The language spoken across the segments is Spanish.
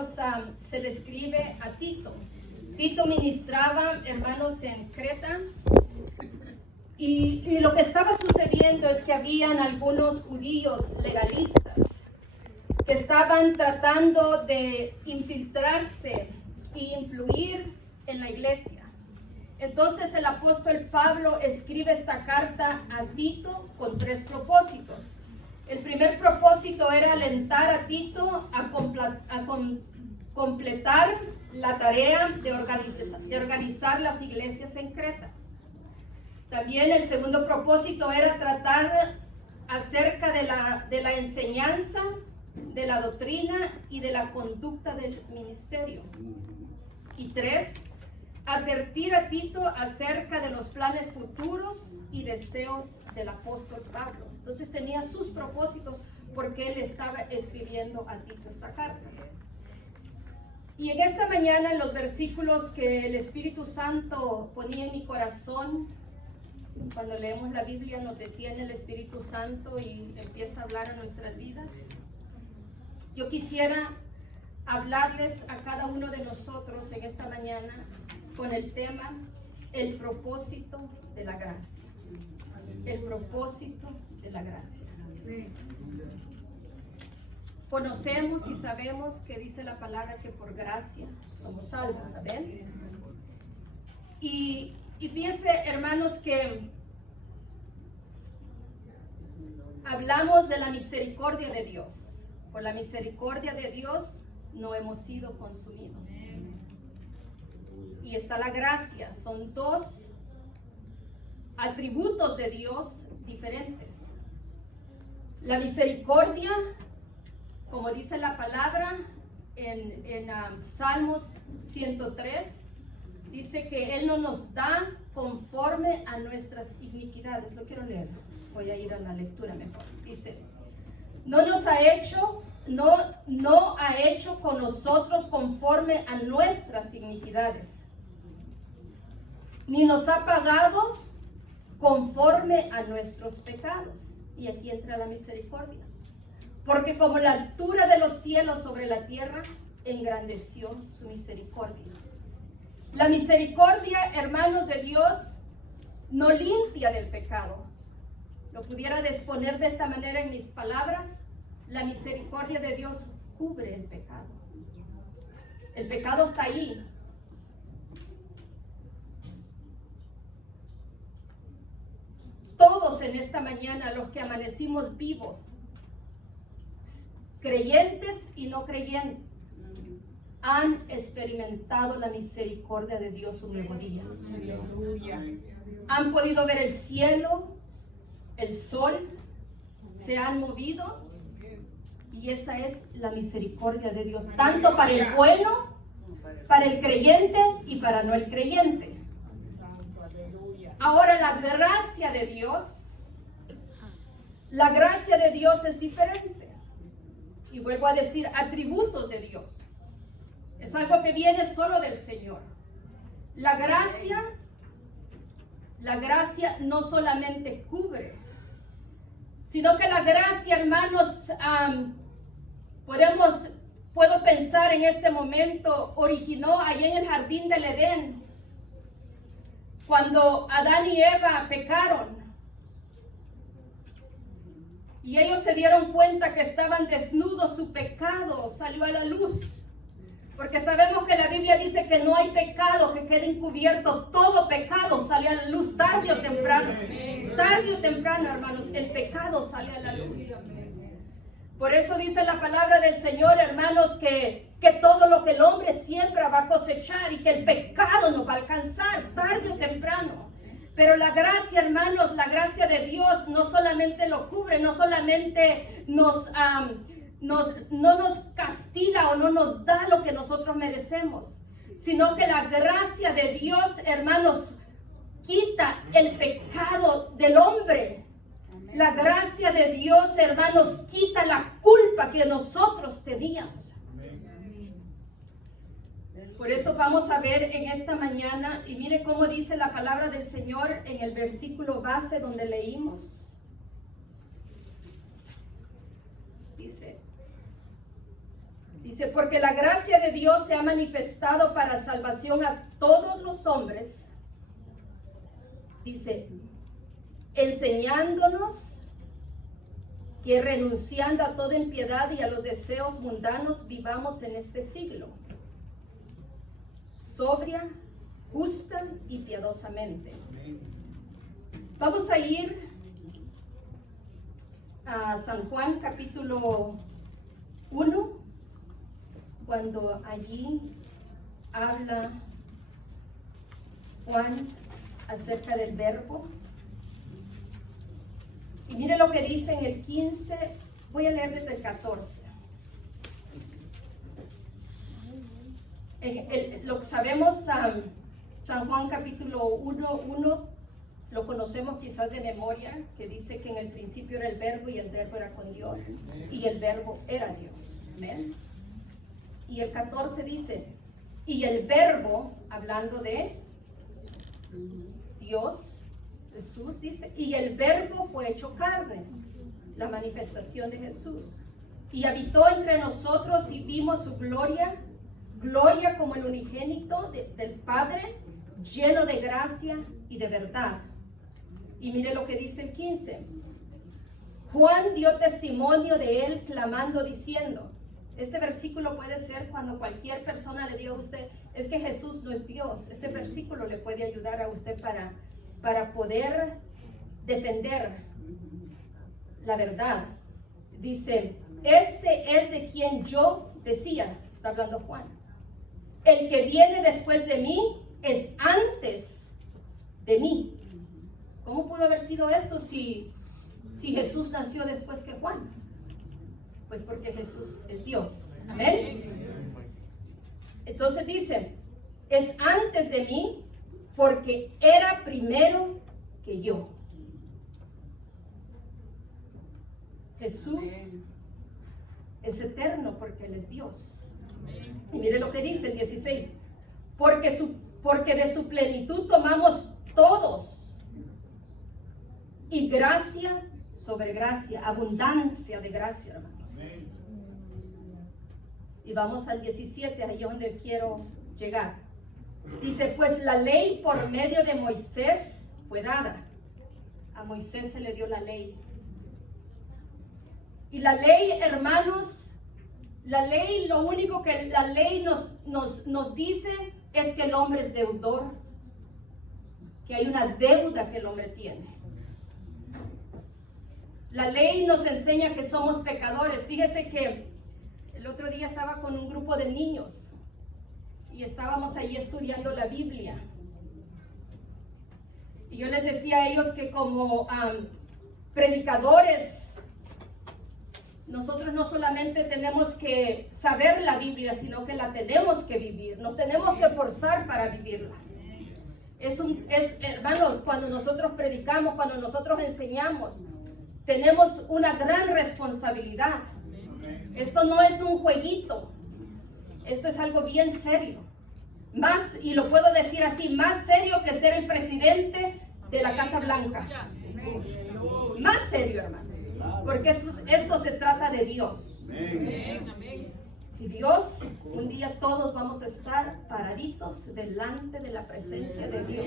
hermanos, se le escribe a Tito. Tito ministraba, hermanos, en Creta. Y lo que estaba sucediendo es que habían algunos judíos legalistas que estaban tratando de infiltrarse y influir en la iglesia. Entonces el apóstol Pablo escribe esta carta a Tito con 3 propósitos. El primer propósito era alentar a Tito a completar la tarea de organizar las iglesias en Creta. También el segundo propósito era tratar acerca de la enseñanza, de la doctrina y de la conducta del ministerio. Y 3, advertir a Tito acerca de los planes futuros y deseos del apóstol Pablo. Entonces tenía sus propósitos porque él estaba escribiendo a Tito esta carta. Y en esta mañana, en los versículos que el Espíritu Santo ponía en mi corazón, cuando leemos la Biblia nos detiene el Espíritu Santo y empieza a hablar a nuestras vidas. Yo quisiera hablarles a cada uno de nosotros en esta mañana con el tema, el propósito de la gracia. El propósito de la gracia. Conocemos y sabemos que dice la palabra que por gracia somos salvos, ¿saben? Y fíjense, hermanos, que hablamos de la misericordia de Dios. Por la misericordia de Dios no hemos sido consumidos. Y está la gracia. Son 2 atributos de Dios diferentes. La misericordia, como dice la palabra en Salmos 103, dice que Él no nos da conforme a nuestras iniquidades. Lo quiero leer. Voy a ir a la lectura mejor. Dice, no ha hecho con nosotros conforme a nuestras iniquidades, ni nos ha pagado conforme a nuestros pecados. Y aquí entra la misericordia. Porque como la altura de los cielos sobre la tierra, engrandeció su misericordia. La misericordia, hermanos de Dios, no limpia del pecado. Lo pudiera exponer de esta manera en mis palabras. La misericordia de Dios cubre el pecado. El pecado está ahí. Todos en esta mañana, los que amanecimos vivos, creyentes y no creyentes, han experimentado la misericordia de Dios un nuevo día. Han podido ver el cielo, el sol, se han movido, y esa es la misericordia de Dios, tanto para el bueno, para el creyente y para no el creyente. Ahora la gracia de Dios es diferente. Y vuelvo a decir, atributos de Dios. Es algo que viene solo del Señor. La gracia no solamente cubre, sino que la gracia, hermanos, puedo pensar en este momento, originó allá en el jardín del Edén, cuando Adán y Eva pecaron. Y ellos se dieron cuenta que estaban desnudos, su pecado salió a la luz. Porque sabemos que la Biblia dice que no hay pecado que quede encubierto. Todo pecado sale a la luz tarde o temprano. Tarde o temprano, hermanos, el pecado sale a la luz. Por eso dice la palabra del Señor, hermanos, que todo lo que el hombre siembra va a cosechar, y que el pecado nos va a alcanzar tarde o temprano. Pero la gracia, hermanos, la gracia de Dios no solamente lo cubre, no solamente no nos castiga o no nos da lo que nosotros merecemos, sino que la gracia de Dios, hermanos, quita el pecado del hombre. La gracia de Dios, hermanos, quita la culpa que nosotros teníamos. Por eso vamos a ver en esta mañana, y mire cómo dice la palabra del Señor en el versículo base donde leímos. Dice Dice, porque la gracia de Dios se ha manifestado para salvación a todos los hombres. Dice, enseñándonos que renunciando a toda impiedad y a los deseos mundanos vivamos en este siglo, sobria, justa y piadosamente. Vamos a ir a San Juan capítulo 1, cuando allí habla Juan acerca del verbo. Y mire lo que dice en el 15, voy a leer desde el 14. Lo que sabemos, San Juan capítulo 1, lo conocemos quizás de memoria, que dice que en el principio era el verbo y el verbo era con Dios y el verbo era Dios. Amén. Y el 14 dice, y el verbo, hablando de Dios, Jesús dice, y el verbo fue hecho carne, la manifestación de Jesús, y habitó entre nosotros y vimos su gloria, gloria como el unigénito del Padre, lleno de gracia y de verdad. Y mire lo que dice el 15. Juan dio testimonio de él clamando diciendo, este versículo puede ser cuando cualquier persona le diga a usted, es que Jesús no es Dios. Este versículo le puede ayudar a usted para poder defender la verdad. Dice, este es de quien yo decía, está hablando Juan, el que viene después de mí es antes de mí. ¿Cómo pudo haber sido esto si Jesús nació después que Juan? Pues porque Jesús es Dios. Amén. Entonces dice, es antes de mí porque era primero que yo. Jesús es eterno porque Él es Dios. Y mire lo que dice el 16, porque de su plenitud tomamos todos, y gracia sobre gracia, abundancia de gracia, hermanos. Y vamos al 17, ahí donde quiero llegar. Dice, pues la ley por medio de Moisés fue dada. A Moisés se le dio la ley. Y la ley, hermanos, la ley, lo único que la ley nos dice es que el hombre es deudor, que hay una deuda que el hombre tiene. La ley nos enseña que somos pecadores. Fíjese que el otro día estaba con un grupo de niños y estábamos ahí estudiando la Biblia. Y yo les decía a ellos que como predicadores, nosotros no solamente tenemos que saber la Biblia, sino que la tenemos que vivir. Nos tenemos que esforzar para vivirla. Hermanos, cuando nosotros predicamos, cuando nosotros enseñamos, tenemos una gran responsabilidad. Esto no es un jueguito. Esto es algo bien serio. Más, y lo puedo decir así, más serio que ser el presidente de la Casa Blanca. Más serio, hermanos. Porque esto se trata de Dios. Y Dios, un día todos vamos a estar paraditos delante de la presencia de Dios.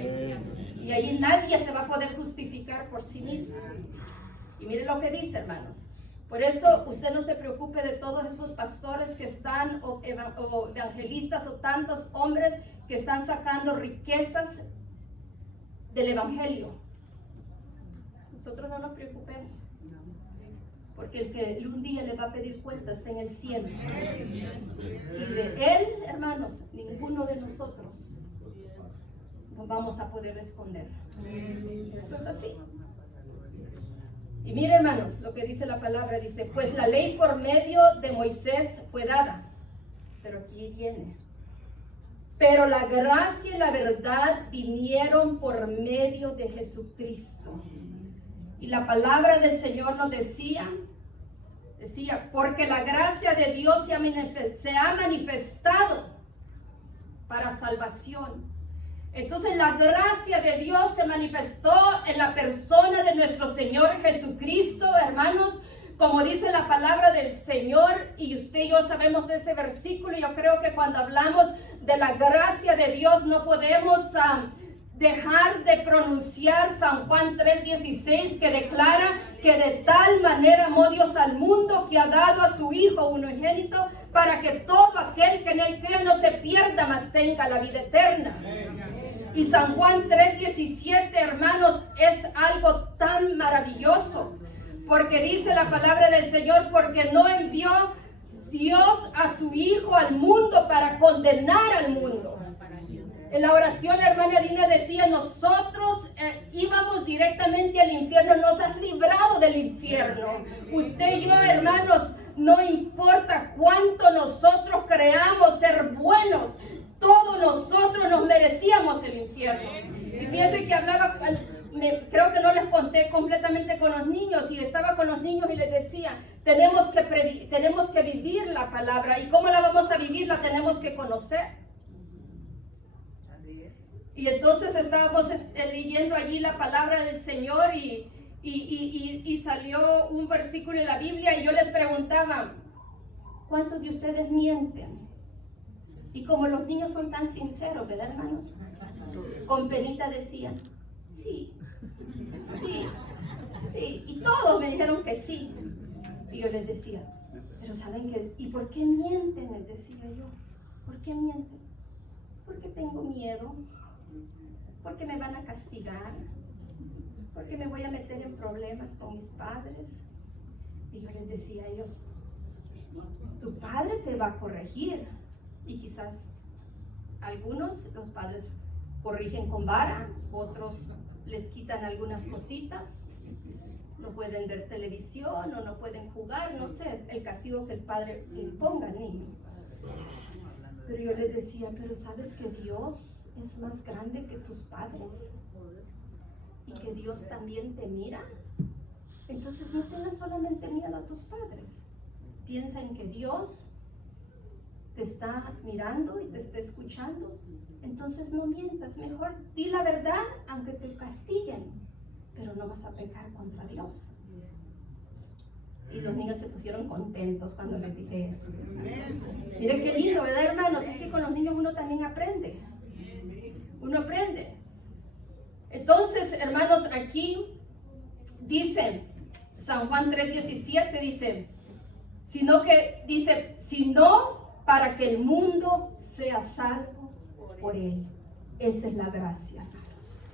Y ahí nadie se va a poder justificar por sí mismo. Y mire lo que dice, hermanos. Por eso usted no se preocupe de todos esos pastores que están, o evangelistas, o tantos hombres que están sacando riquezas del evangelio. Nosotros no nos preocupemos. Porque el que un día le va a pedir cuenta está en el cielo. Y de él, hermanos, ninguno de nosotros nos vamos a poder responder. Eso es así. Y mire, hermanos, lo que dice la palabra, dice, pues la ley por medio de Moisés fue dada. Pero aquí viene. Pero la gracia y la verdad vinieron por medio de Jesucristo. Y la palabra del Señor nos decía, porque la gracia de Dios se ha manifestado para salvación. Entonces la gracia de Dios se manifestó en la persona de nuestro Señor Jesucristo, hermanos, como dice la palabra del Señor, y usted y yo sabemos ese versículo. Yo creo que cuando hablamos de la gracia de Dios no podemos dejar de pronunciar San Juan 3:16, que declara que de tal manera amó Dios al mundo que ha dado a su Hijo unigénito, para que todo aquel que en él cree no se pierda, mas tenga la vida eterna. Y San Juan 3:17, hermanos, es algo tan maravilloso, porque dice la palabra del Señor: porque no envió Dios a su Hijo al mundo para condenar al mundo. En la oración la hermana Dina decía: nosotros íbamos directamente al infierno, nos has librado del infierno. Usted y yo, hermanos, no importa cuánto nosotros creamos ser buenos, todos nosotros nos merecíamos el infierno. Y fíjense que hablaba, creo que no les conté completamente con los niños, y estaba con los niños y les decía: tenemos que vivir la palabra. ¿Y cómo la vamos a vivir? La tenemos que conocer. Y entonces estábamos leyendo allí la palabra del Señor, y salió un versículo en la Biblia, y yo les preguntaba: ¿cuántos de ustedes mienten? Y como los niños son tan sinceros, ¿verdad, hermanos? Con penita decían: sí, sí, sí. Y todos me dijeron que sí. Y yo les decía: pero ¿saben qué? ¿Y por qué mienten? Les decía yo. ¿Por qué mienten? Porque tengo miedo. Porque me van a castigar. Porque me voy a meter en problemas con mis padres. Y yo les decía a ellos: tu padre te va a corregir. Y quizás algunos, los padres corrigen con vara, otros les quitan algunas cositas, no pueden ver televisión o no pueden jugar, no sé, el castigo que el padre imponga al niño. Pero yo les decía: pero ¿sabes que Dios es más grande que tus padres? Y que Dios también te mira. Entonces no tengas solamente miedo a tus padres. Piensa en que Dios te está mirando y te está escuchando. Entonces no mientas, mejor di la verdad aunque te castiguen, pero no vas a pecar contra Dios. Y los niños se pusieron contentos cuando les dije eso. Miren qué lindo, ¿verdad, hermanos? Es que con los niños uno también aprende. Uno aprende. Entonces, hermanos, aquí dice San Juan 3:17, dice: sino para que el mundo sea salvo por él. Esa es la gracia, hermanos.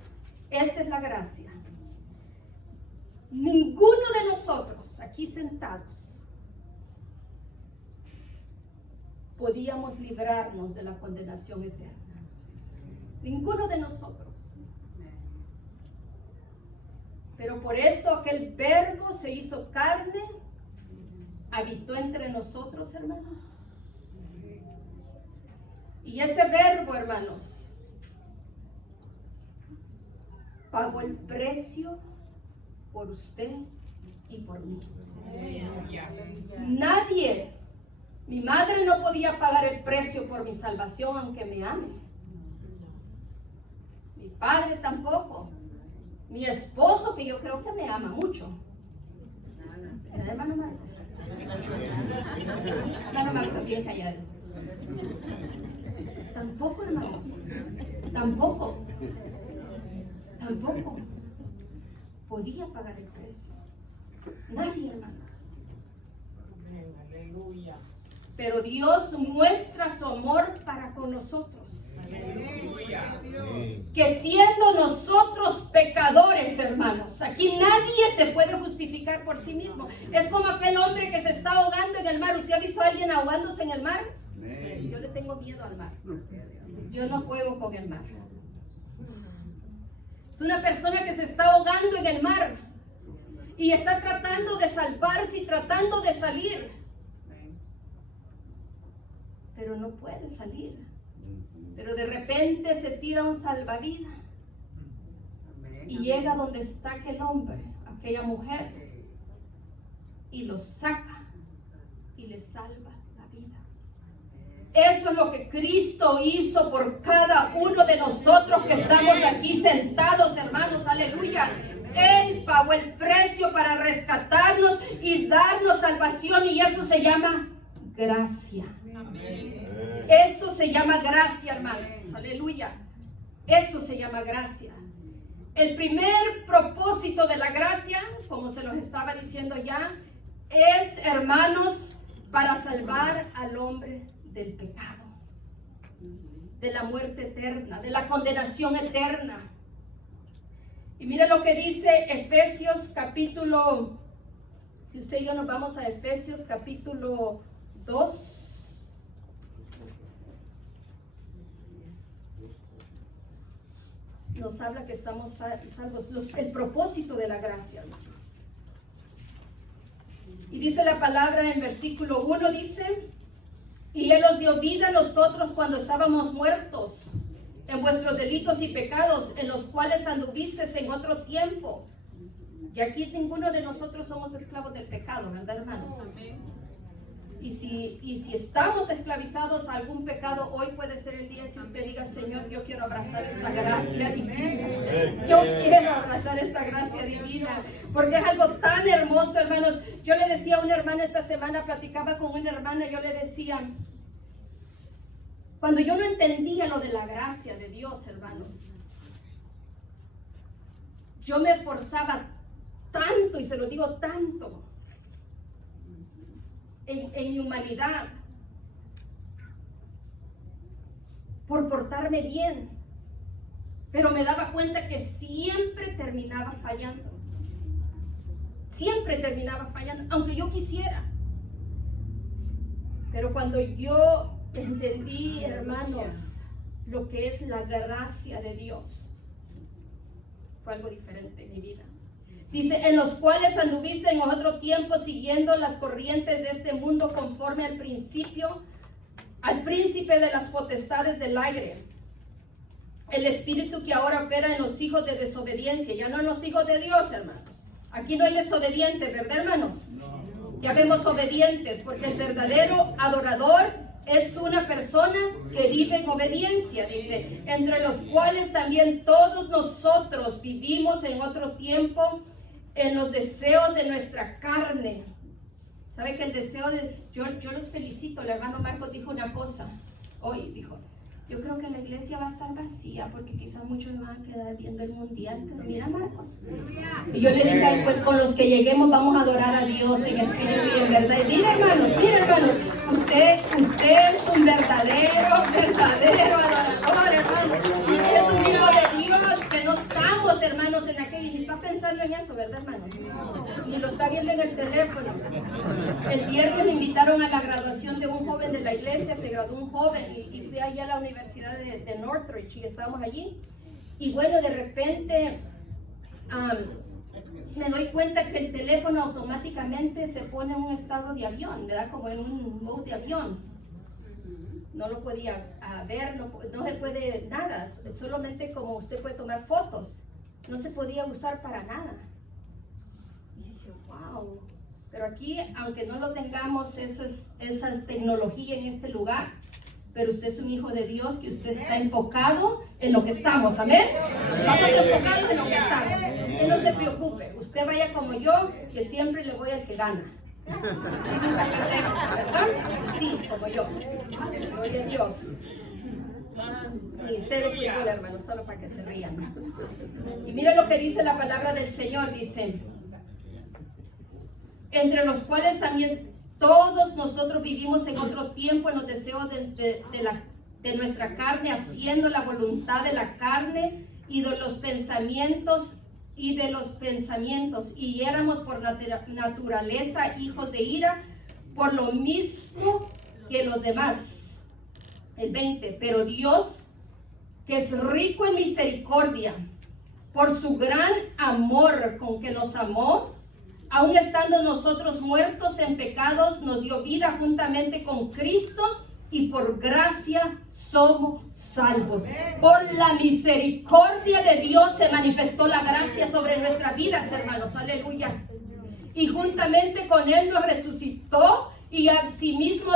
Esa es la gracia. Ninguno de nosotros aquí sentados podíamos librarnos de la condenación eterna. Ninguno de nosotros. Pero por eso aquel Verbo se hizo carne, habitó entre nosotros, hermanos. Y ese Verbo, hermanos, pagó el precio por usted y por mí. Nadie, mi madre no podía pagar el precio por mi salvación aunque me ame. Mi padre tampoco. Mi esposo, que yo creo que me ama mucho. ¿Verdad, hermano Marcos? Hermano Marcos, bien callado. Tampoco, hermanos. Tampoco podía pagar el precio. Nadie, hermanos. Pero Dios muestra su amor para con nosotros. Que siendo nosotros pecadores, hermanos, aquí nadie se puede justificar por sí mismo. Es como aquel hombre que se está ahogando en el mar. ¿Usted ha visto a alguien ahogándose en el mar? Yo le tengo miedo al mar. Yo no juego con el mar. Es una persona que se está ahogando en el mar y está tratando de salvarse y tratando de salir, pero no puede salir. Pero de repente se tira un salvavidas y llega donde está aquel hombre, aquella mujer, y lo saca y le salva la vida. Eso es lo que Cristo hizo por cada uno de nosotros que estamos aquí sentados, hermanos, aleluya. Él pagó el precio para rescatarnos y darnos salvación, y eso se llama gracia. Eso se llama gracia, hermanos. Aleluya. Eso se llama gracia. El primer propósito de la gracia, como se los estaba diciendo ya, es, hermanos, para salvar al hombre del pecado, de la muerte eterna, de la condenación eterna. Y mire lo que dice Efesios capítulo, si usted y yo nos vamos a Efesios capítulo 2. Nos habla que estamos salvos, el propósito de la gracia, hermanos. Y dice la palabra en versículo 1, dice: y Él os dio vida a nosotros cuando estábamos muertos en vuestros delitos y pecados, en los cuales anduvisteis en otro tiempo. Y aquí ninguno de nosotros somos esclavos del pecado, ¿verdad, hermanos? Y si estamos esclavizados a algún pecado, hoy puede ser el día que usted diga: Señor, yo quiero abrazar esta gracia divina. Yo quiero abrazar esta gracia divina, porque es algo tan hermoso, hermanos. Yo le decía a una hermana esta semana, platicaba con una hermana, yo le decía, cuando yo no entendía lo de la gracia de Dios, hermanos, yo me esforzaba tanto, y se lo digo tanto, en mi humanidad, por portarme bien, pero me daba cuenta que siempre terminaba fallando, aunque yo quisiera. Pero cuando yo entendí, hermanos, lo que es la gracia de Dios, fue algo diferente en mi vida. Dice: en los cuales anduviste en otro tiempo siguiendo las corrientes de este mundo, conforme al príncipe de las potestades del aire, el espíritu que ahora opera en los hijos de desobediencia. Ya no en los hijos de Dios, hermanos. Aquí no hay desobedientes, ¿verdad, hermanos? Ya vemos obedientes, porque el verdadero adorador es una persona que vive en obediencia. Dice: entre los cuales también todos nosotros vivimos en otro tiempo en los deseos de nuestra carne. ¿Sabe que el deseo de... Yo los felicito. El hermano Marcos dijo una cosa hoy, dijo: yo creo que la iglesia va a estar vacía porque quizás muchos van a quedar viendo el mundial. Pero mira, Marcos. Y yo le dije: ay, pues con los que lleguemos vamos a adorar a Dios en espíritu y en verdad. Y mira, hermanos, usted es un verdadero adorador, hermano. Usted es un hijo de Dios, que no estamos, hermanos, en aquel. Y está pensando en eso, ¿verdad, hermanos? Ni lo está viendo en el teléfono. El viernes me invitaron a la graduación de un joven de la iglesia. Se graduó un joven y fui allá a la Universidad de Northridge y estábamos allí. Y bueno, de repente me doy cuenta que el teléfono automáticamente se pone en un estado de avión, ¿verdad? Como en un modo de avión. No lo podía ver, no se puede nada, solamente como usted puede tomar fotos. No se podía usar para nada. Y dije: wow. Pero aquí, aunque no lo tengamos esas tecnologías en este lugar, pero usted es un hijo de Dios, que usted está enfocado en lo que estamos, amén. Vamos enfocados en lo que estamos. Usted no se preocupe, usted vaya como yo, que siempre le voy al que gana. Así nunca perdemos, ¿verdad? Sí, como yo. Gloria a Dios. Y sé de fútbol, hermano, solo para que se rían. Y mire lo que dice la palabra del Señor, dice: entre los cuales también todos nosotros vivimos en otro tiempo en los deseos de nuestra carne, haciendo la voluntad de la carne y de los pensamientos, y éramos por naturaleza hijos de ira, por lo mismo que los demás. El 20, pero Dios, que es rico en misericordia, por su gran amor con que nos amó, aun estando nosotros muertos en pecados, nos dio vida juntamente con Cristo, y por gracia somos salvos. Por la misericordia de Dios se manifestó la gracia sobre nuestras vidas, hermanos. Aleluya. Y juntamente con Él nos resucitó y asimismo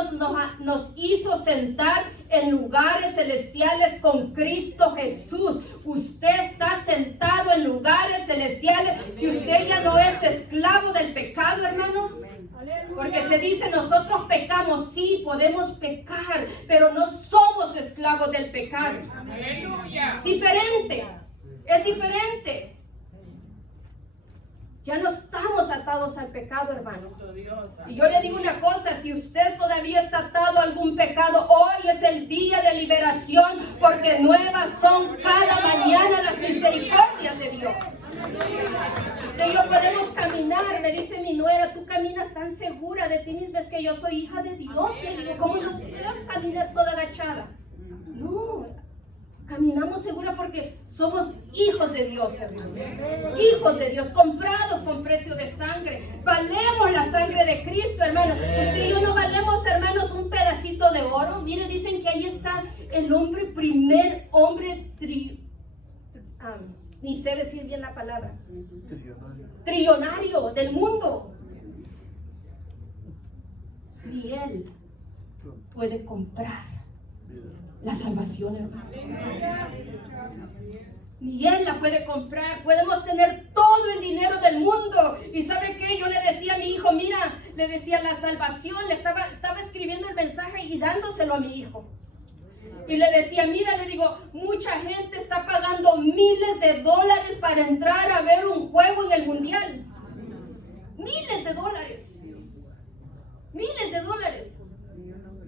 nos hizo sentar en lugares celestiales con Cristo Jesús. Usted está sentado en lugares celestiales. Si usted ya no es esclavo del pecado, hermanos, porque se dice nosotros pecamos, sí, podemos pecar, pero no somos esclavos del pecado. Diferente, es diferente. Ya no estamos atados al pecado, hermano. Y yo le digo una cosa, si usted todavía está atado a algún pecado, hoy es el día de liberación, porque nuevas son cada mañana las misericordias de Dios. Usted y yo podemos caminar, me dice mi nuera, tú caminas tan segura de ti misma, es que yo soy hija de Dios. Le digo, ¿cómo no puedo caminar toda agachada? No, caminamos segura porque somos hijos de Dios, hermano. Hijos de Dios, comprados con precio de sangre. Valemos la sangre de Cristo, hermano. Usted y yo no valemos, hermanos, un pedacito de oro. Mire, dicen que ahí está el primer hombre ni sé decir bien la palabra. Trillonario del mundo. Ni él puede comprar la salvación, hermano. Ni él la puede comprar. Podemos tener todo el dinero del mundo. Y ¿sabe qué? Yo le decía a mi hijo, mira, le decía la salvación, le estaba escribiendo el mensaje y dándoselo a mi hijo. Y le decía, mira, le digo, mucha gente está pagando miles de dólares para entrar a ver un juego en el mundial. Miles de dólares. Miles de dólares.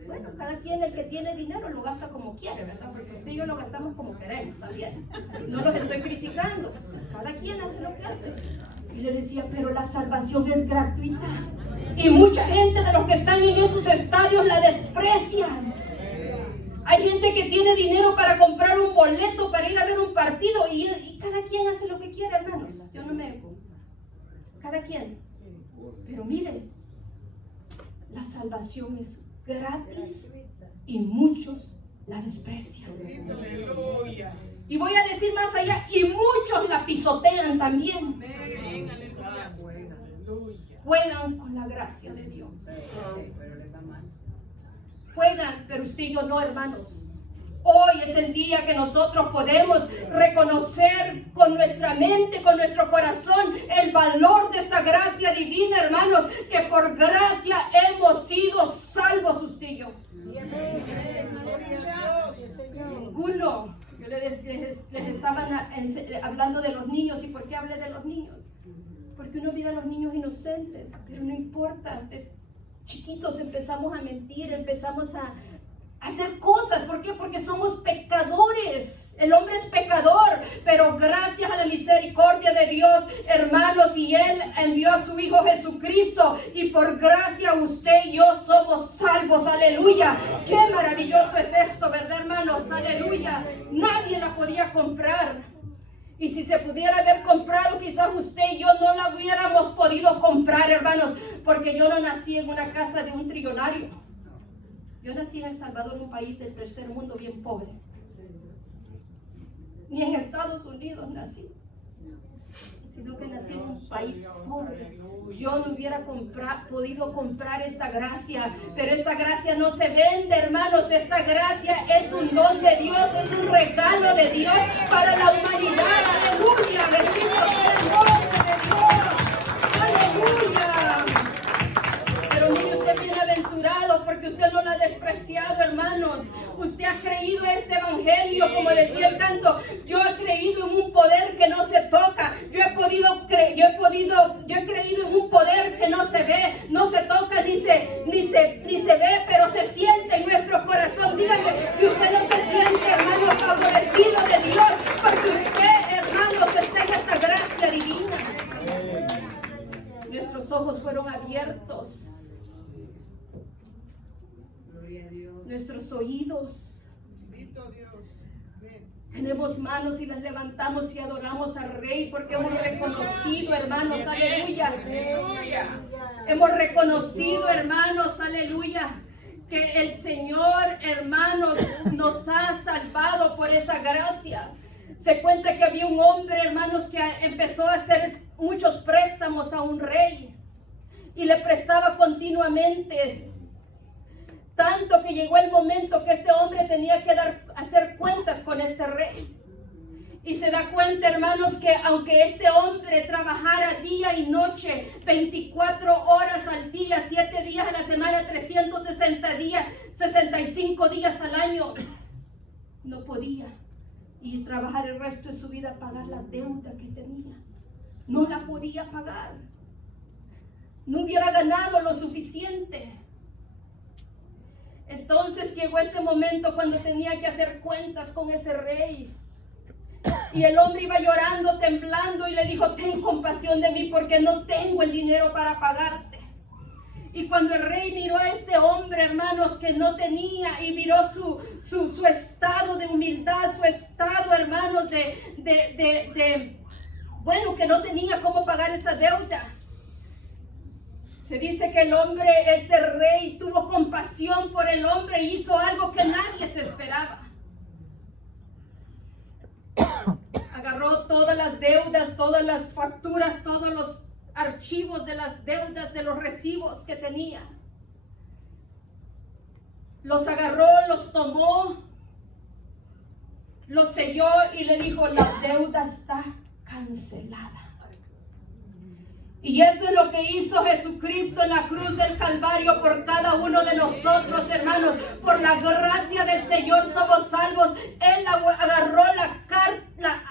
Bueno, cada quien, el que tiene dinero, lo gasta como quiere, ¿verdad? Porque usted y yo lo gastamos como queremos también. No los estoy criticando. Cada quien hace lo que hace. Y le decía, pero la salvación es gratuita. Y mucha gente de los que están en esos estadios la desprecian. Hay gente que tiene dinero para comprar un boleto para ir a ver un partido y cada quien hace lo que quiere, hermanos. Yo no me... Cada quien. Pero miren, la salvación es gratis y muchos la desprecian. Y voy a decir más allá, y muchos la pisotean también. Juegan con la gracia de Dios. Juegan, pero usted y yo no, hermanos. Hoy es el día que nosotros podemos reconocer con nuestra mente, con nuestro corazón, el valor de esta gracia divina, hermanos, que por gracia hemos sido salvos, usted y yo. Ninguno. Yo les estaba hablando de los niños. ¿Y por qué hablé de los niños? Porque uno mira a los niños inocentes, pero no importa. Chiquitos empezamos a mentir, empezamos a hacer cosas. ¿Por qué? Porque somos pecadores. El hombre es pecador, pero gracias a la misericordia de Dios, hermanos, y Él envió a su Hijo Jesucristo, y por gracia usted y yo somos salvos. Aleluya. Qué maravilloso es esto, ¿verdad, hermanos? Aleluya. Nadie la podía comprar. Y si se pudiera haber comprado, quizás usted y yo no la hubiéramos podido comprar, hermanos, porque yo no nací en una casa de un trillonario. Yo nací en El Salvador, un país del tercer mundo bien pobre. Ni en Estados Unidos nací, sino que nací en un país pobre. Yo no hubiera podido comprar esta gracia, pero esta gracia no se vende, hermanos. Esta gracia es un don de Dios, es un regalo de Dios para la humanidad. Aleluya, bendito sea el nombre de Dios. Aleluya. Pero mire, usted es bienaventurado porque usted no la ha despreciado, hermanos. Usted ha creído este evangelio, como decía el canto. Yo he creído en un poder que no se toca. Yo he creído en un poder que no se ve, no se toca, ni se ve, pero se siente en nuestro corazón. Dígame, si usted no se siente, hermano, favorecido de Dios, porque usted, hermanos, está en esta gracia divina. Nuestros ojos fueron abiertos. Nuestros oídos. Tenemos manos y las levantamos y adoramos al Rey porque hemos reconocido, hermanos, aleluya. Hemos reconocido, hermanos, aleluya, que el Señor, hermanos, nos ha salvado por esa gracia. Se cuenta que había un hombre, hermanos, que empezó a hacer muchos préstamos a un rey y le prestaba continuamente Tanto que llegó el momento que este hombre tenía que hacer cuentas con este rey. Y se da cuenta, hermanos, que aunque este hombre trabajara día y noche, 24 horas al día, 7 días a la semana, 360 días, 65 días al año, no podía y trabajar el resto de su vida a pagar la deuda que tenía. No la podía pagar. No hubiera ganado lo suficiente. Entonces llegó ese momento cuando tenía que hacer cuentas con ese rey. Y el hombre iba llorando, temblando, y le dijo: ten compasión de mí porque no tengo el dinero para pagarte. Y cuando el rey miró a este hombre, hermanos, que no tenía, y miró su estado de humildad, su estado, hermanos, bueno, que no tenía cómo pagar esa deuda. Se dice que el hombre, este rey, tuvo compasión por el hombre y hizo algo que nadie se esperaba. Agarró todas las deudas, todas las facturas, todos los archivos de las deudas, de los recibos que tenía. Los agarró, los tomó, los selló y le dijo: la deuda está cancelada. Y eso es lo que hizo Jesucristo en la cruz del Calvario por cada uno de nosotros, hermanos. Por la gracia del Señor somos salvos. Él agarró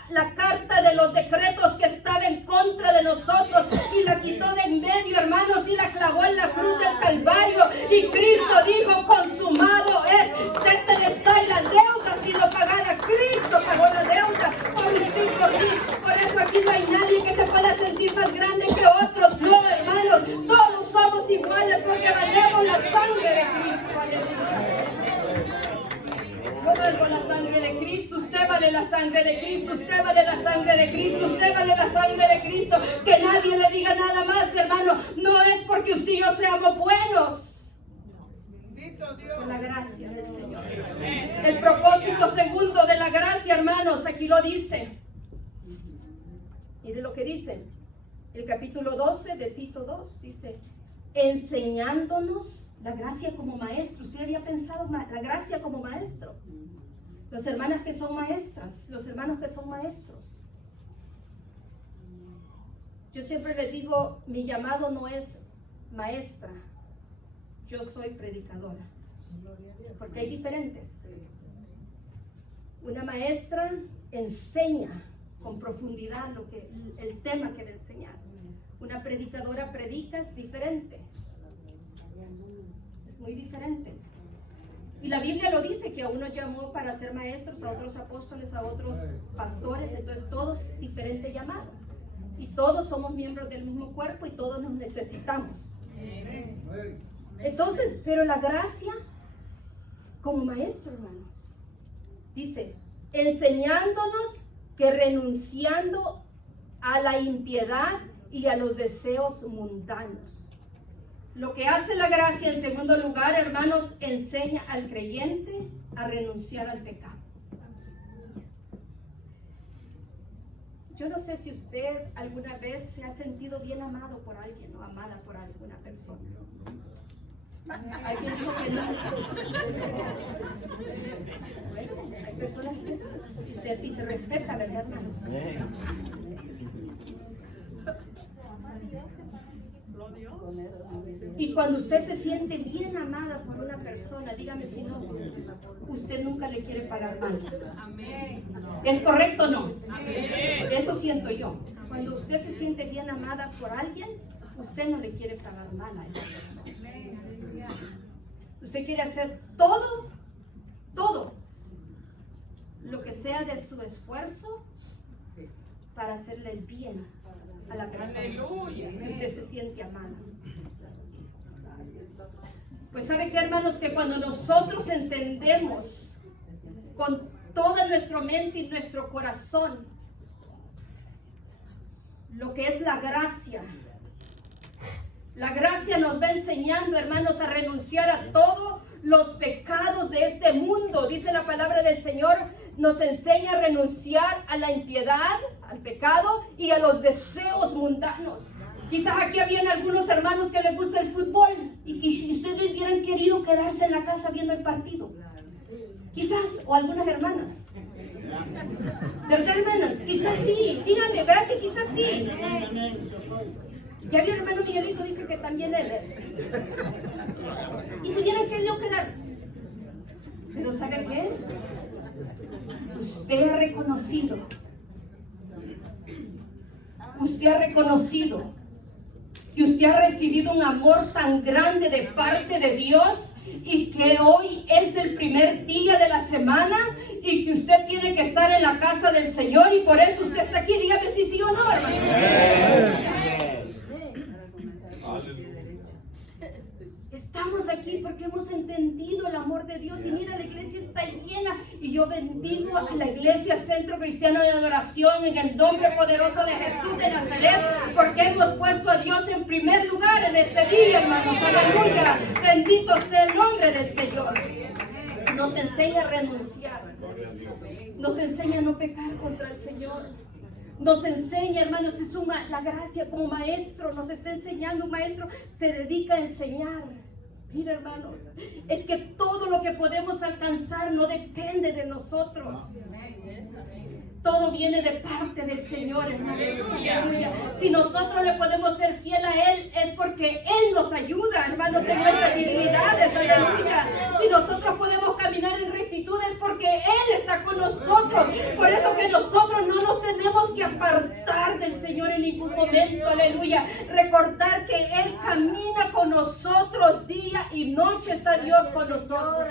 la carta de los decretos que estaba en contra de nosotros y la quitó de en medio, hermanos, y la clavó en la cruz del Calvario. Y Cristo dijo: consumado es. Tetelestai la deuda, si lo pagara Cristo, pagó la deuda por usted y por mí. Por eso aquí no hay nadie que se pueda sentir más grande que otros. No, hermanos, todos somos iguales porque valemos la sangre de Cristo. Aleluya. Yo valgo la sangre de Cristo, usted vale la sangre de Cristo, usted vale la sangre de Cristo, usted vale la sangre de Cristo. Que nadie le diga nada más, hermano. No es porque usted y yo seamos buenos, por la gracia del Señor. El propósito segundo de la gracia, hermanos, aquí lo dice. Mire lo que dice el capítulo 12 de Tito 2, dice: enseñándonos la gracia como maestro. ¿Usted había pensado la gracia como maestro? Las hermanas que son maestras, los hermanos que son maestros. Yo siempre les digo, mi llamado no es maestra, yo soy predicadora, porque hay diferentes. Una maestra enseña con profundidad el tema que le enseñaron. Una predicadora predica, es diferente. Es muy diferente. Y la Biblia lo dice, que a unos llamó para ser maestros, a otros apóstoles, a otros pastores. Entonces todos diferente llamado. Y todos somos miembros del mismo cuerpo y todos nos necesitamos. Entonces, pero la gracia como maestro, hermanos, dice: enseñándonos que renunciando a la impiedad y a los deseos mundanos. Lo que hace la gracia, en segundo lugar, hermanos, enseña al creyente a renunciar al pecado. Yo no sé si usted alguna vez se ha sentido bien amado por alguien o amada por alguna persona. ¿Alguien dijo que no? Bueno, hay personas que se respetan, ¿verdad, hermanos? Y cuando usted se siente bien amada por una persona, dígame si no, usted nunca le quiere pagar mal. ¿Es correcto o no? Eso siento yo. Cuando usted se siente bien amada por alguien, usted no le quiere pagar mal a esa persona. Usted quiere hacer todo lo que sea de su esfuerzo para hacerle el bien a la persona. Y usted se siente amada. Pues sabe que, hermanos, que cuando nosotros entendemos con toda nuestra mente y nuestro corazón lo que es la gracia nos va enseñando, hermanos, a renunciar a todos los pecados de este mundo. Dice la palabra del Señor, nos enseña a renunciar a la impiedad, al pecado y a los deseos mundanos. Quizás aquí habían algunos hermanos que les gusta el fútbol y que si ustedes hubieran querido quedarse en la casa viendo el partido. Quizás, o algunas hermanas. ¿Verdad, hermanas? Quizás sí. Díganme, ¿verdad que quizás sí? Ya vio el hermano Miguelito, dice que también él. Y se hubieran querido quedar. Pero ¿sabe qué? Usted ha reconocido que usted ha recibido un amor tan grande de parte de Dios y que hoy es el primer día de la semana y que usted tiene que estar en la casa del Señor y por eso usted está aquí. Dígame si sí o no, hermano. Estamos aquí porque hemos entendido el amor de Dios y mira, la iglesia está llena y yo bendigo a la iglesia Centro Cristiano de Adoración en el nombre poderoso de Jesús de Nazaret porque hemos puesto a Dios en primer lugar en este día, hermanos. Aleluya, bendito sea el nombre del Señor. Nos enseña a renunciar, nos enseña a no pecar contra el Señor. Nos enseña, hermanos, es la gracia como maestro, nos está enseñando. Un maestro se dedica a enseñar. Mira, hermanos, es que todo lo que podemos alcanzar no depende de nosotros. Todo viene de parte del Señor, hermanos. Aleluya. Si nosotros le podemos ser fiel a Él, es porque Él nos ayuda, hermanos, en nuestras debilidades. Aleluya. Si nosotros podemos caminar en rectitud, es porque Él está con nosotros. Por eso que nosotros no nos tenemos que apartar del Señor en ningún momento. Aleluya. Recordar que Él camina con nosotros día y noche. Está Dios con nosotros.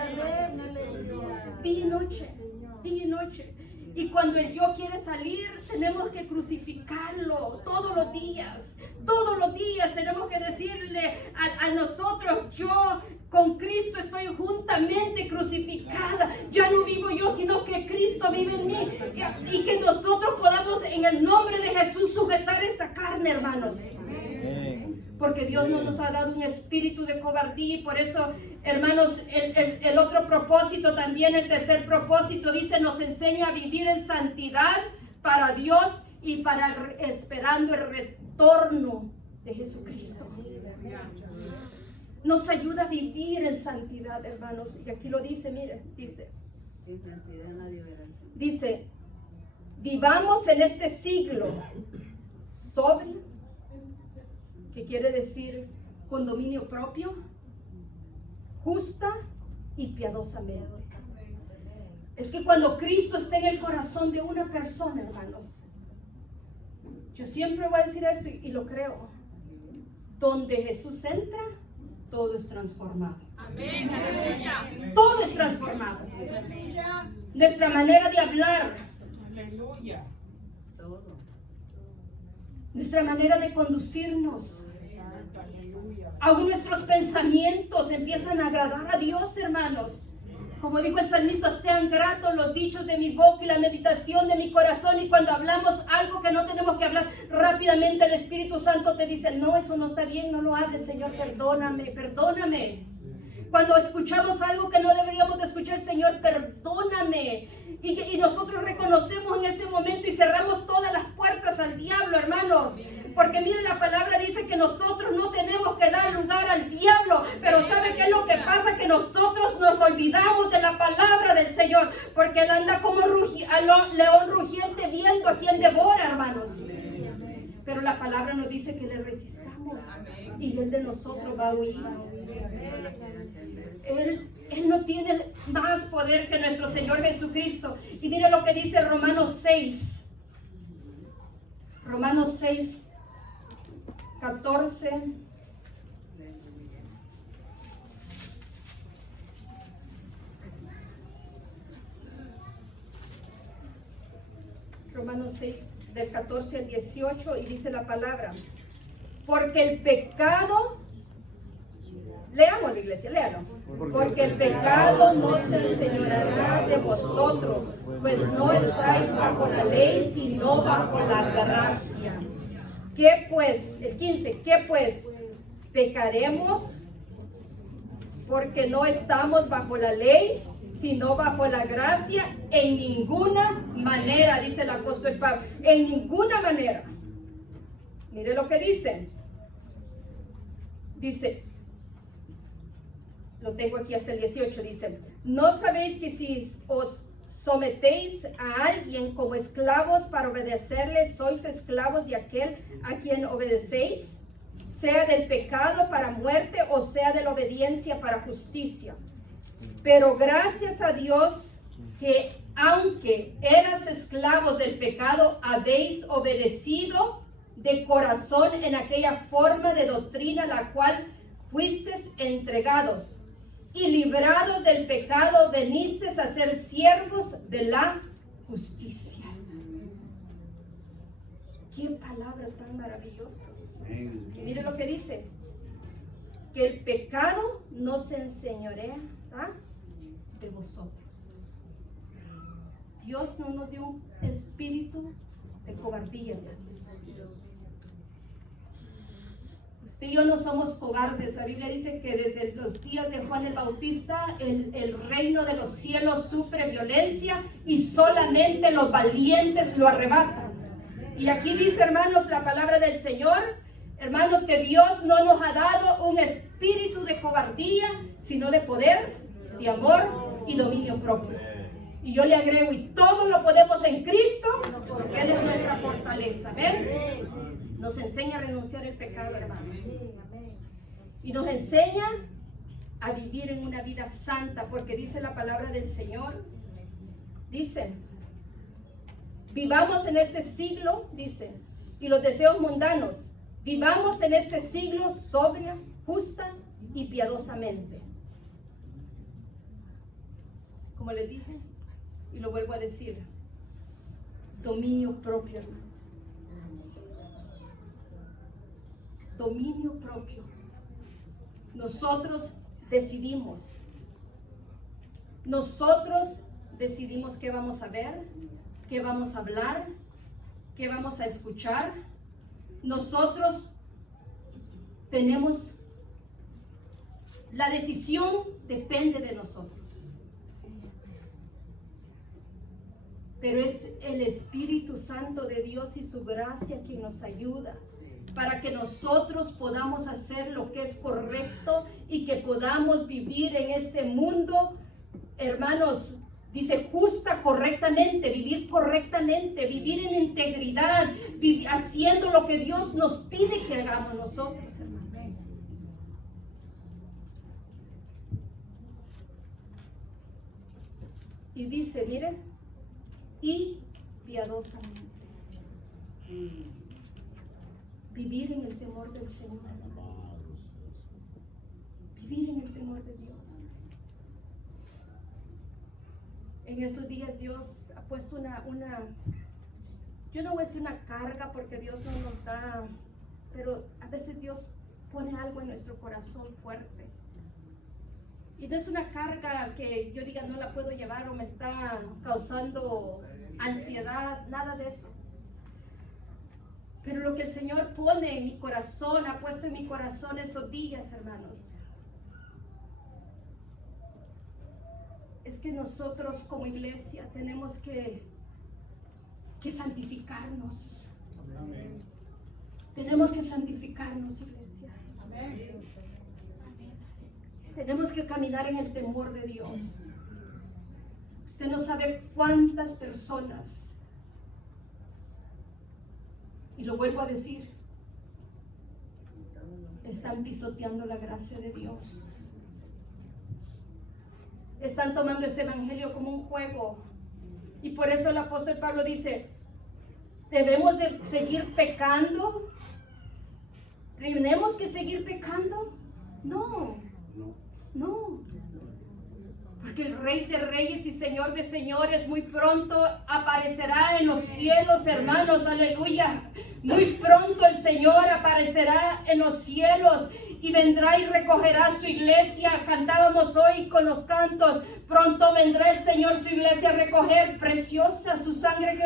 Día y noche. Día y noche. Y cuando el yo quiere salir, tenemos que crucificarlo todos los días. Todos los días tenemos que decirle a nosotros, yo con Cristo estoy juntamente crucificada. Ya no vivo yo, sino que Cristo vive en mí. Y que nosotros podamos en el nombre de Jesús sujetar esta carne, hermanos. Porque Dios no nos ha dado un espíritu de cobardía y por eso, hermanos, el otro propósito también, el tercer propósito, dice, nos enseña a vivir en santidad para Dios y para esperando el retorno de Jesucristo. Nos ayuda a vivir en santidad, hermanos. Y aquí lo dice, mire, dice, vivamos en este siglo sobrio, que quiere decir con dominio propio, justa y piadosamente. Es que cuando Cristo esté en el corazón de una persona, hermanos, yo siempre voy a decir esto y lo creo, donde Jesús entra, todo es transformado. Amén. Todo es transformado. Nuestra manera de hablar, nuestra manera de conducirnos, aún nuestros pensamientos empiezan a agradar a Dios, hermanos. Como dijo el salmista, sean gratos los dichos de mi boca y la meditación de mi corazón. Y cuando hablamos algo que no tenemos que hablar, rápidamente el Espíritu Santo te dice, no, eso no está bien, no lo hables, Señor, perdóname, perdóname. Cuando escuchamos algo que no deberíamos de escuchar, Señor, perdóname. Y nosotros reconocemos en ese momento y cerramos todas las puertas al diablo, hermanos. Porque mire, la palabra dice que nosotros no tenemos que dar lugar al diablo. Pero ¿sabe qué es lo que pasa? Que nosotros nos olvidamos de la palabra del Señor. Porque Él anda como león rugiente viendo a quien devora, hermanos. Pero la palabra nos dice que le resistamos. Y Él de nosotros va a huir. Él no tiene más poder que nuestro Señor Jesucristo. Y mire lo que dice Romanos 6. Romanos 6, 14. Romanos 6, del 14 al 18, y dice la palabra, porque el pecado, leámoslo, iglesia, léalo, porque el pecado no se enseñoreará de vosotros, pues no estáis bajo la ley, sino bajo la gracia. ¿Qué pues? El 15, ¿qué pues? ¿Pecaremos porque no estamos bajo la ley, sino bajo la gracia? En ninguna manera, dice el apóstol Pablo, en ninguna manera. Mire lo que dice, Dice, lo tengo aquí hasta el 18, dice, ¿no sabéis que si os sometéis a alguien como esclavos para obedecerle, sois esclavos de aquel a quien obedecéis, sea del pecado para muerte o sea de la obediencia para justicia? Pero gracias a Dios que aunque eras esclavos del pecado, habéis obedecido de corazón en aquella forma de doctrina la cual fuisteis entregados, y librados del pecado venisteis a ser siervos de la justicia. ¡Qué palabra tan maravillosa! Y mire lo que dice, que el pecado no se enseñorea de vosotros. Dios no nos dio un espíritu de cobardía. Usted y yo no somos cobardes. La Biblia dice que desde los días de Juan el Bautista el reino de los cielos sufre violencia y solamente los valientes lo arrebatan. Y aquí dice, hermanos, la palabra del Señor, hermanos, que Dios no nos ha dado un espíritu de cobardía, sino de poder, de amor y dominio propio. Y yo le agrego, y todo lo podemos en Cristo, porque Él es nuestra fortaleza. ¿Ven? Nos enseña a renunciar al pecado, hermanos. Y nos enseña a vivir en una vida santa, porque dice la palabra del Señor, dice, vivamos en este siglo, dice, y los deseos mundanos, vivamos en este siglo sobria, justa y piadosamente. Como les dije, y lo vuelvo a decir, dominio propio, hermanos. Dominio propio. Nosotros decidimos. Nosotros decidimos qué vamos a ver, qué vamos a hablar, qué vamos a escuchar. Nosotros tenemos, la decisión depende de nosotros. Pero es el Espíritu Santo de Dios y su gracia quien nos ayuda para que nosotros podamos hacer lo que es correcto y que podamos vivir en este mundo, hermanos, dice justa, correctamente, vivir correctamente, vivir en integridad, haciendo lo que Dios nos pide que hagamos nosotros, hermanos. Y dice, miren, y piadosamente. Vivir en el temor del Señor. Vivir en el temor de Dios. En estos días Dios ha puesto yo no voy a decir una carga porque Dios no nos da, pero a veces Dios pone algo en nuestro corazón fuerte. Y no es una carga que yo diga no la puedo llevar o me está causando ansiedad, nada de eso. Pero lo que el Señor pone en mi corazón, ha puesto en mi corazón estos días, hermanos, es que nosotros como iglesia tenemos que santificarnos. Amén. Tenemos que santificarnos, iglesia. Amén. Tenemos que caminar en el temor de Dios. Usted no sabe cuántas personas, y lo vuelvo a decir, están pisoteando la gracia de Dios. Están tomando este evangelio como un juego. Y por eso el apóstol Pablo dice, ¿debemos de seguir pecando? ¿Tenemos que seguir pecando? No. Porque el Rey de Reyes y Señor de Señores muy pronto aparecerá en los cielos, hermanos, aleluya. Muy pronto el Señor aparecerá en los cielos y vendrá y recogerá su iglesia. Cantábamos hoy con los cantos, pronto vendrá el Señor su iglesia a recoger, preciosa su sangre,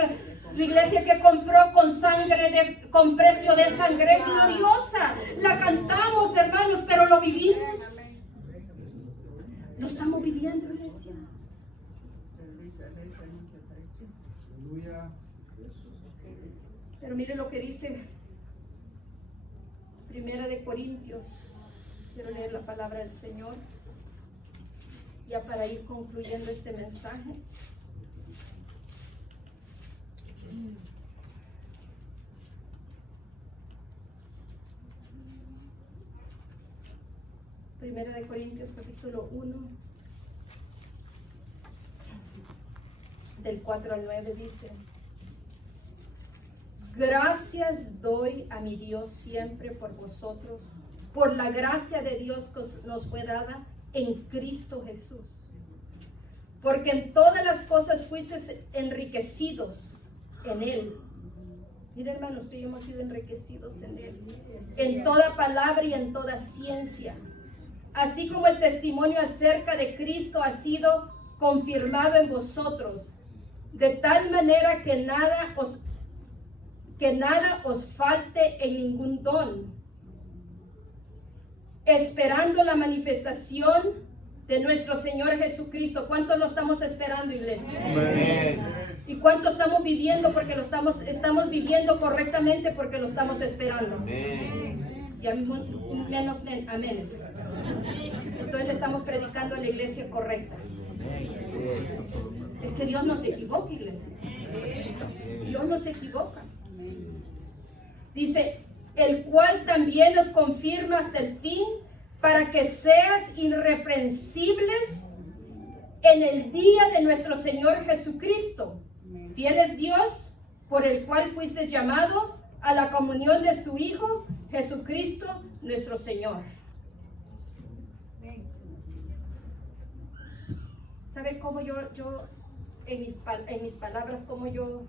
su iglesia que compró con sangre, con precio de sangre gloriosa. La cantamos, hermanos, pero lo vivimos. Lo estamos viviendo, iglesia. Pero mire lo que dice Primera de Corintios Quiero leer la palabra del Señor, ya para ir concluyendo este mensaje. Primera de Corintios capítulo 1, del 4 al 9 dice: gracias doy a mi Dios siempre por vosotros, por la gracia de Dios que nos fue dada en Cristo Jesús. Porque en todas las cosas fuisteis enriquecidos en Él. Mira, hermanos, que hemos sido enriquecidos en Él, en toda palabra y en toda ciencia, así como el testimonio acerca de Cristo ha sido confirmado en vosotros, de tal manera que nada os falte en ningún don, esperando la manifestación de nuestro Señor Jesucristo. ¿Cuánto lo estamos esperando, iglesia? Amén. ¿Y cuánto estamos viviendo? Porque lo estamos viviendo correctamente, porque lo estamos esperando. Amén. Y menos aménes. Entonces le estamos predicando a la iglesia correcta. Es que Dios no se equivoca, iglesia. Dios no se equivoca. Dice, el cual también los confirma hasta el fin, para que seas irreprensibles en el día de nuestro Señor Jesucristo. Fiel es Dios, por el cual fuiste llamado a la comunión de su Hijo, Jesucristo, nuestro Señor. ¿Sabe cómo yo en mis palabras, cómo yo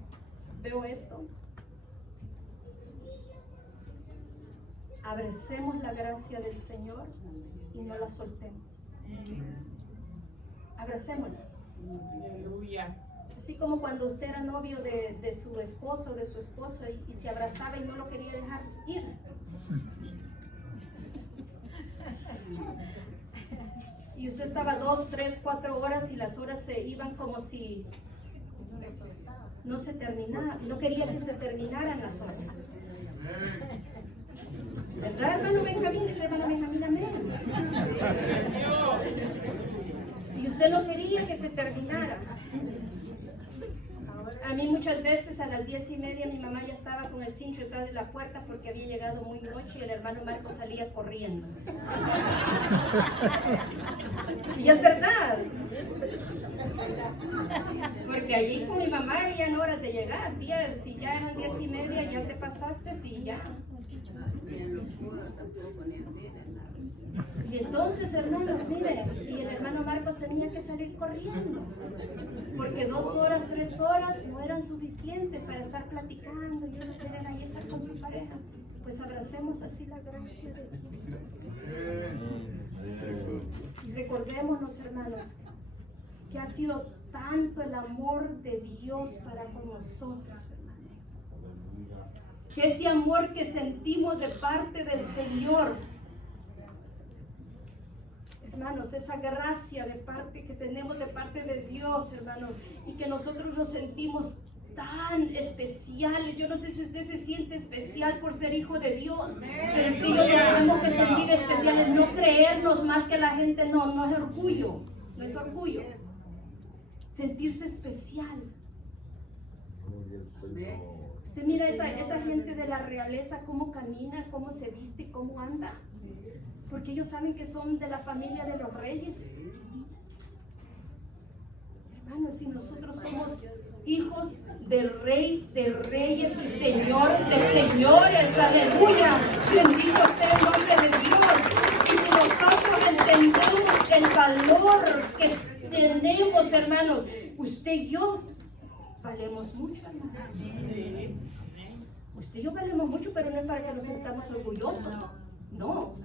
veo esto? Abracemos la gracia del Señor y no la soltemos. Abracémosla. Aleluya. Así como cuando usted era novio de su esposo o de su esposa y se abrazaba y no lo quería dejar ir. Y usted estaba 2, 3, 4 horas y las horas se iban como si no se terminara, no quería que se terminaran las horas. ¿Verdad, hermano Benjamín? Dice hermano Benjamín, amén. Y usted no quería que se terminara. A mí muchas veces a las 10:30 mi mamá ya estaba con el cincho detrás de la puerta porque había llegado muy noche y el hermano Marcos salía corriendo. Y es verdad. Porque allí con mi mamá habían horas de llegar. Si ya eran 10:30, ya te pasaste y ya. Y entonces, hermanos, miren, y el hermano Marcos tenía que salir corriendo, porque 2 horas, 3 horas no eran suficientes para estar platicando y uno querer ahí estar con su pareja. Pues abracemos así la gracia de Dios. Y recordémonos, hermanos, que ha sido tanto el amor de Dios para con nosotros, hermanos. Que ese amor que sentimos de parte del Señor, hermanos, esa gracia de parte que tenemos de parte de Dios, hermanos, y que nosotros nos sentimos tan especiales. Yo no sé si usted se siente especial por ser hijo de Dios, pero usted y yo nos tenemos que sentir especiales, no creernos más que la gente. No es orgullo, no es orgullo. Sentirse especial. Usted mira esa gente de la realeza, cómo camina, cómo se viste, cómo anda, porque ellos saben que son de la familia de los reyes. Hermanos, y nosotros somos hijos del Rey de Reyes y Señor de Señores. Aleluya, bendito sea el nombre de Dios. Y si nosotros entendemos el valor que tenemos, hermanos, usted y yo valemos mucho, hermanos. Usted y yo valemos mucho, pero no es para que nos sintamos orgullosos, no.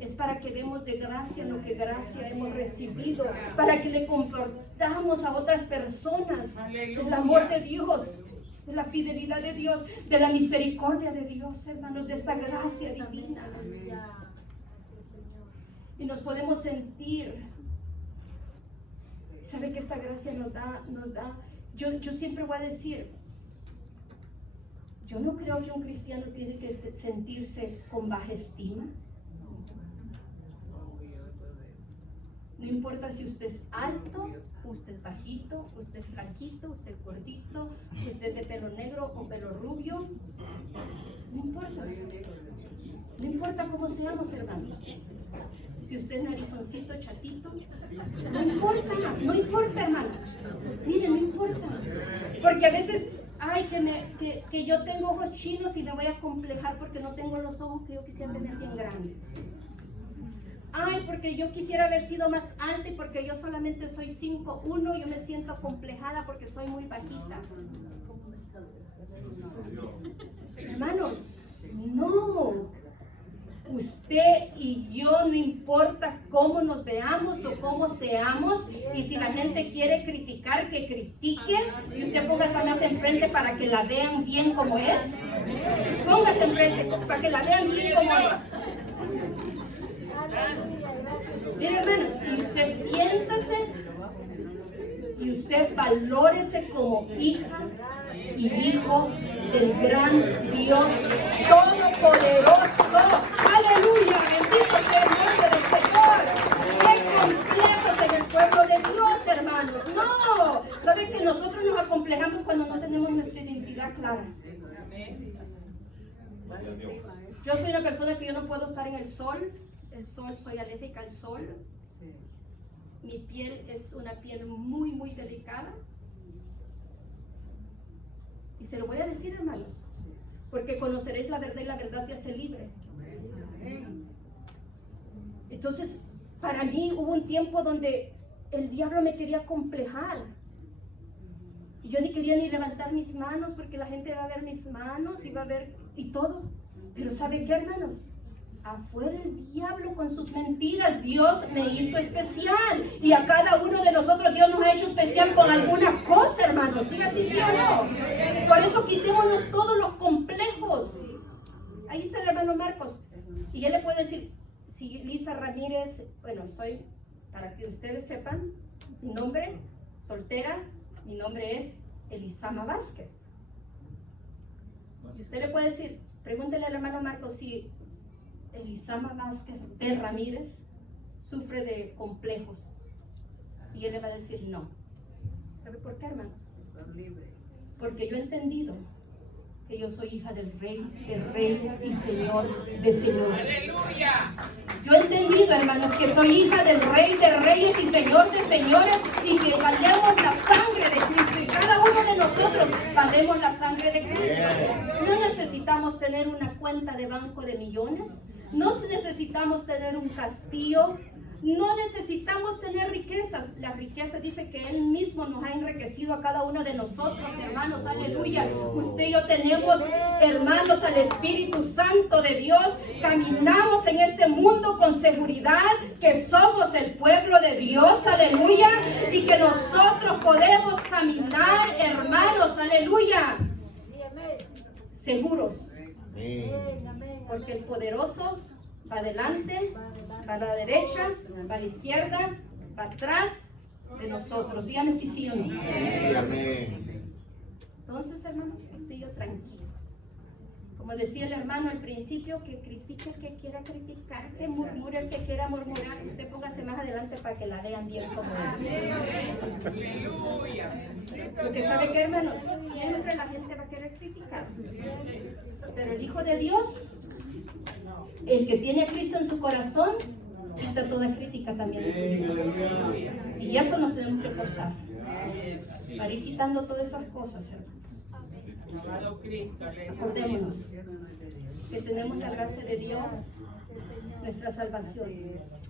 Es para que demos de gracia lo que gracia hemos recibido, para que le compartamos a otras personas el amor de Dios, de la fidelidad de Dios, de la misericordia de Dios, hermanos, de esta gracia divina. Y nos podemos sentir, ¿sabe que esta gracia nos da? Yo siempre voy a decir, yo no creo que un cristiano tiene que sentirse con baja estima. No importa si usted es alto, usted es bajito, usted es blanquito, usted es gordito, usted es de pelo negro o pelo rubio. No importa. No importa cómo seamos, hermanos. Si usted es narizoncito, chatito, no importa, hermanos. Miren, no importa. Porque a veces, ay, que yo tengo ojos chinos y me voy a complejar porque no tengo los ojos que yo quisiera tener bien grandes. Ay, porque yo quisiera haber sido más alta y porque yo solamente soy 5'1", yo me siento complejada porque soy muy bajita. Hermanos, no. Usted y yo, no importa cómo nos veamos o cómo seamos, y si la gente quiere criticar, que critique, y usted póngase más enfrente para que la vean bien como es. Póngase enfrente para que la vean bien como es. Mire, hermanos, y usted siéntase y usted valórese como hija y hijo del gran Dios Todopoderoso. ¡Aleluya! Bendito sea el nombre del Señor. ¡Qué complejos en el pueblo de Dios, hermanos! ¡No! ¿Saben que nosotros nos acomplejamos cuando no tenemos nuestra identidad clara? Yo soy una persona que yo no puedo estar en el sol, soy alérgica al sol. Mi piel es una piel muy, muy delicada. Y se lo voy a decir, hermanos, porque conoceréis la verdad y la verdad te hace libre. Entonces, para mí hubo un tiempo donde el diablo me quería acomplejar. Y yo ni quería ni levantar mis manos porque la gente va a ver mis manos y va a ver y todo. Pero ¿sabe qué, hermanos? Afuera el diablo con sus mentiras. Dios me hizo especial. Y a cada uno de nosotros Dios nos ha hecho especial con alguna cosa, hermanos. Diga sí, sí o no. Por eso quitémonos todos los complejos. Ahí está el hermano Marcos. Y él le puede decir, si Lisa Ramírez, bueno, soy, para que ustedes sepan, mi nombre, soltera, mi nombre es Elisama Vázquez. Y usted le puede decir, pregúntele al hermano Marcos si Elisama Vázquez de Ramírez sufre de complejos. Y él le va a decir no. ¿Sabe por qué, hermanos? Porque yo he entendido que yo soy hija del Rey de Reyes y Señor de Señores. Yo he entendido, hermanos, que soy hija del Rey de Reyes y Señor de Señores, y que valemos la sangre de Cristo, y cada uno de nosotros valemos la sangre de Cristo. No necesitamos tener una cuenta de banco de millones, no necesitamos tener un castillo, no necesitamos tener riquezas. La riqueza dice que Él mismo nos ha enriquecido a cada uno de nosotros, hermanos, aleluya. Usted y yo tenemos, hermanos, al Espíritu Santo de Dios. Caminamos en este mundo con seguridad que somos el pueblo de Dios, aleluya, y que nosotros podemos caminar, hermanos, aleluya, seguros, porque el poderoso va adelante, va a la derecha, va a la izquierda, va atrás de nosotros. Dígame si sí o no. Entonces, hermanos, usted y yo tranquilos. Como decía el hermano al principio, que critique el que quiera criticar, que murmure el que quiera murmurar. Usted póngase más adelante para que la vean bien como es. Porque ¿sabe qué, hermanos? Siempre la gente va a querer criticar. Pero el Hijo de Dios, el que tiene a Cristo en su corazón, quita toda crítica también de su vida. Y eso nos tenemos que forzar, para ir quitando todas esas cosas, hermanos. Acordémonos que tenemos la gracia de Dios, nuestra salvación.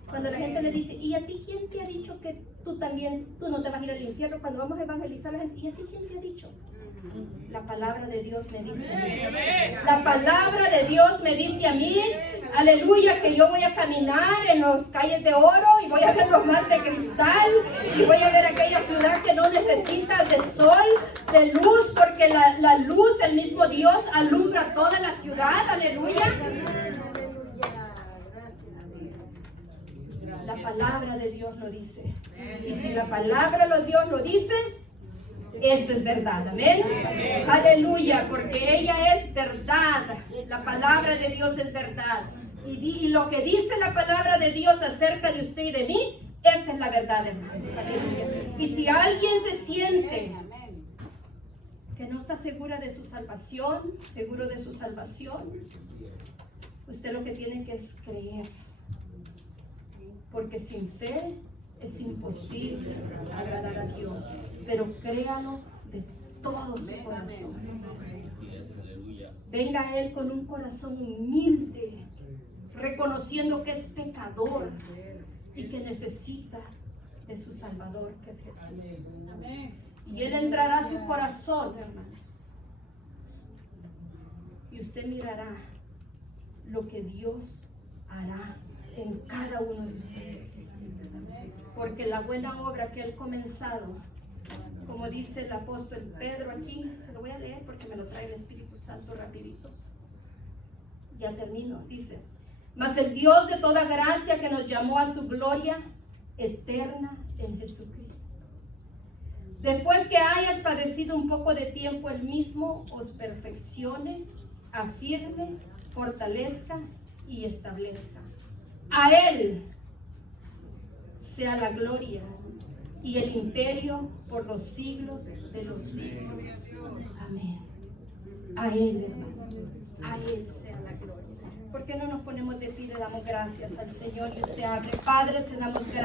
Cuando la gente le dice, ¿y a ti quién te ha dicho que tú no te vas a ir al infierno? Cuando vamos a evangelizar a la gente, ¿y a ti quién te ha dicho? La palabra de Dios me dice a mí. La palabra de Dios me dice a mí, aleluya, que yo voy a caminar en las calles de oro y voy a ver los mares de cristal y voy a ver aquella ciudad que no necesita de sol, de luz, porque la luz, el mismo Dios, alumbra toda la ciudad, aleluya. La palabra de Dios lo dice. Y si la palabra de Dios lo dice, eso es verdad, amén. Aleluya, porque ella es verdad. La palabra de Dios es verdad. Y lo que dice la palabra de Dios acerca de usted y de mí Esa es la verdad, hermanos. Aleluya. Y si alguien se siente que no está segura de su salvación, seguro de su salvación, usted lo que tiene que es creer. Porque sin fe es imposible agradar a Dios. Pero créalo de todo su corazón. Venga a Él con un corazón humilde, reconociendo que es pecador y que necesita de su Salvador, que es Jesús. Y Él entrará a su corazón, hermanos. Y usted mirará lo que Dios hará en cada uno de ustedes. Porque la buena obra que Él ha comenzado, como dice el apóstol Pedro aquí, se lo voy a leer porque me lo trae el Espíritu Santo rapidito. Ya termino, dice: mas el Dios de toda gracia, que nos llamó a su gloria eterna en Jesucristo, después que hayas padecido un poco de tiempo, Él mismo os perfeccione, afirme, fortalezca y establezca. A Él sea la gloria y el imperio por los siglos de los siglos. Amén. A Él, hermanos, a Él sea la gloria. ¿Por qué no nos ponemos de pie y le damos gracias al Señor? Y usted hable: Padre, te damos gracias.